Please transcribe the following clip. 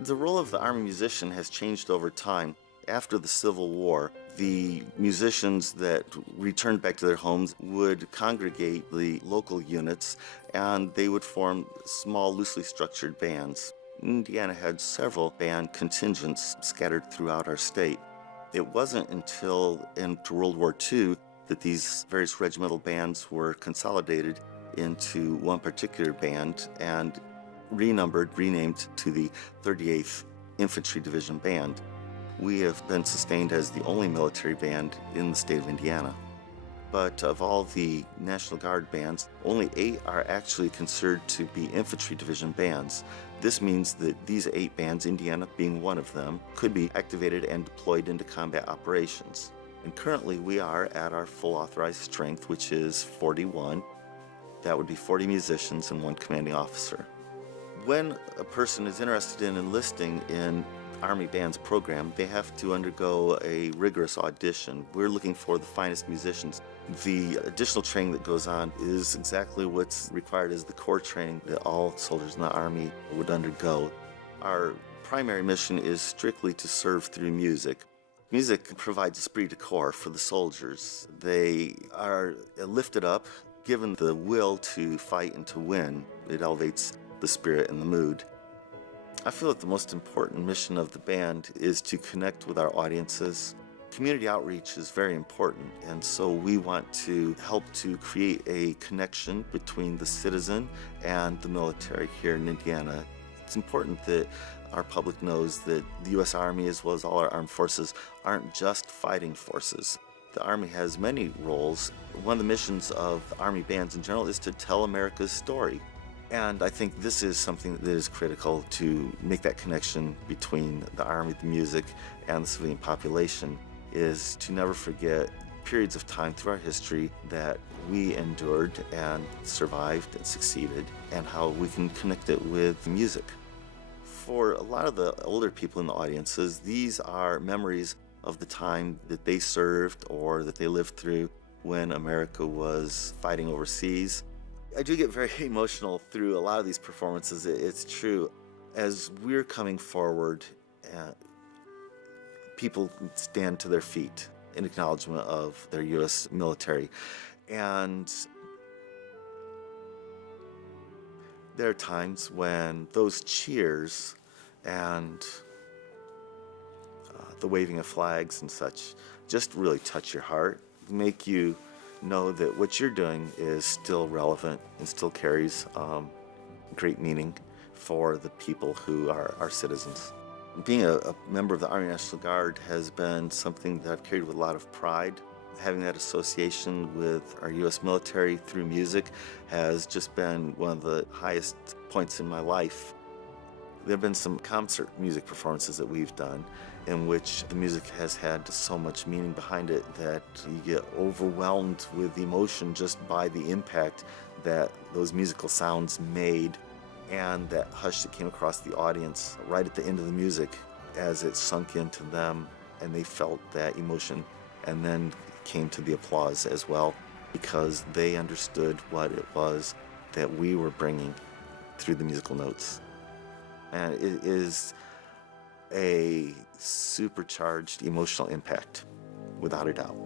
The role of the Army musician has changed over time. After the Civil War, the musicians that returned back to their homes would congregate the local units and they would form small, loosely structured bands. Indiana had several band contingents scattered throughout our state. It wasn't until into World War II that these various regimental bands were consolidated into one particular band and renamed to the 38th Infantry Division Band. We have been sustained as the only military band in the state of Indiana. But of all the National Guard bands, only 8 are actually considered to be infantry division bands. This means that these 8 bands, Indiana being one of them, could be activated and deployed into combat operations. And currently we are at our full authorized strength, which is 41. That would be 40 musicians and 1 commanding officer. When a person is interested in enlisting in Army Band's program, they have to undergo a rigorous audition. We're looking for the finest musicians. The additional training that goes on is exactly what's required as the core training that all soldiers in the Army would undergo. Our primary mission is strictly to serve through music. Music provides esprit de corps for the soldiers. They are lifted up, given the will to fight and to win. It elevates the spirit and the mood. I feel that the most important mission of the band is to connect with our audiences. Community outreach is very important, and so we want to help to create a connection between the citizen and the military here in Indiana. It's important that our public knows that the U.S. Army, as well as all our armed forces, aren't just fighting forces. The Army has many roles. One of the missions of the Army bands in general is to tell America's story. And I think this is something that is critical to make that connection between the Army, the music, and the civilian population, is to never forget periods of time through our history that we endured and survived and succeeded, and how we can connect it with music. For a lot of the older people in the audiences, these are memories of the time that they served or that they lived through when America was fighting overseas. I do get very emotional through a lot of these performances. It's true. As we're coming forward, people stand to their feet in acknowledgement of their U.S. military. And there are times when those cheers and the waving of flags and such just really touch your heart, make you know that what you're doing is still relevant and still carries great meaning for the people who are our citizens. Being a member of the Army National Guard has been something that I've carried with a lot of pride. Having that association with our U.S. military through music has just been one of the highest points in my life. There have been some concert music performances that we've done in which the music has had so much meaning behind it that you get overwhelmed with emotion just by the impact that those musical sounds made, and that hush that came across the audience right at the end of the music as it sunk into them and they felt that emotion, and then came to the applause as well, because they understood what it was that we were bringing through the musical notes. And it is a supercharged emotional impact, without a doubt.